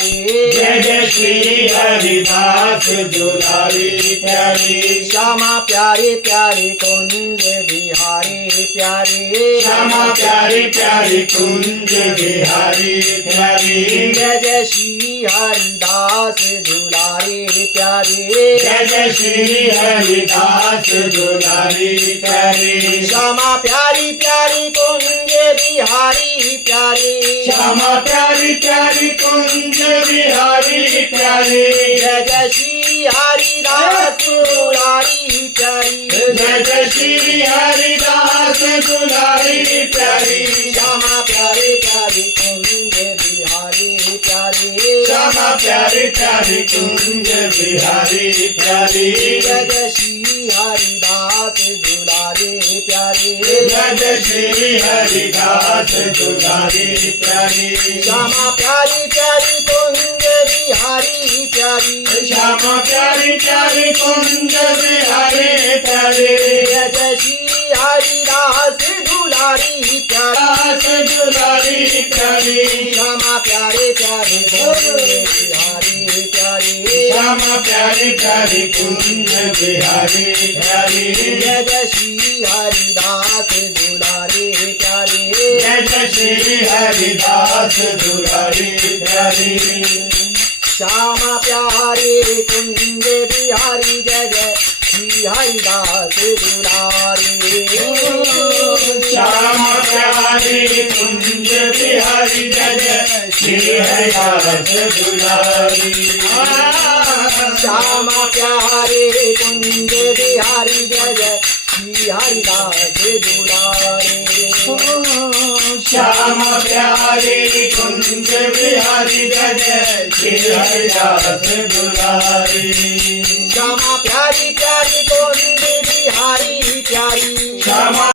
जय जय श्री हरिदास दुलारी प्यारी। श्यामा प्यारे प्यारे कुंज बिहारी प्यारे। श्यामा प्यारी प्यारी कुंज बिहारी प्यारी। जय जय श्री हरिदास दुलारी प्यारे। जय जय श्री हरिदास दुलारी प्यारी। श्यामा प्यारी प्यारी कुंज बिहारी प्यारे। श्यामा प्यारी प्यारी कुंज बिहारी प्यारी। जय जय श्री हरिदास दुलारी प्यारी। जय जय श्री हरिदास दुलारी प्यारी। श्यामा प्यारे प्यारे कुंज बिहारी प्यारे। श्यामा प्यारी प्यारी कुंज बिहारी प्यारी। जय जय श्री हरिदास दुलारे प्यारे। जय जय श्री हरिदास दुलारी प्यारी। श्यामा प्यारी प्यारी कुंज बिहारी प्यारी। श्यामा प्यारी प्यारी कुंज बिहारी प्यारी। जय जय श्री हरिदास दुलारी प्यारी। दास दुलारी प्यारी। श्यामा प्यारे प्यारे कुंज बिहारी प्यारी। श्यामा प्यारी प्यारी कुंज बिहारी प्यारी। जय जय श्री हरिदास दुलारे प्यारे। जय जय श्री हरिदास दुलारी प्यारी। श्यामा प्यारे कुंज बिहारी। जय जय श्री हरिदास दुलारे। श्यामा प्यारी कुंज बिहारी। जय जय श्री हरिदास दुलारी। श्यामा प्यारे कुंज बिहारी। जय जय श्री हरिदास दुलारे। श्यामा प्यारी कुंज बिहारी। जय जय श्री हरिदास दुलारी। श्यामा प्यारी प्यारी कुंज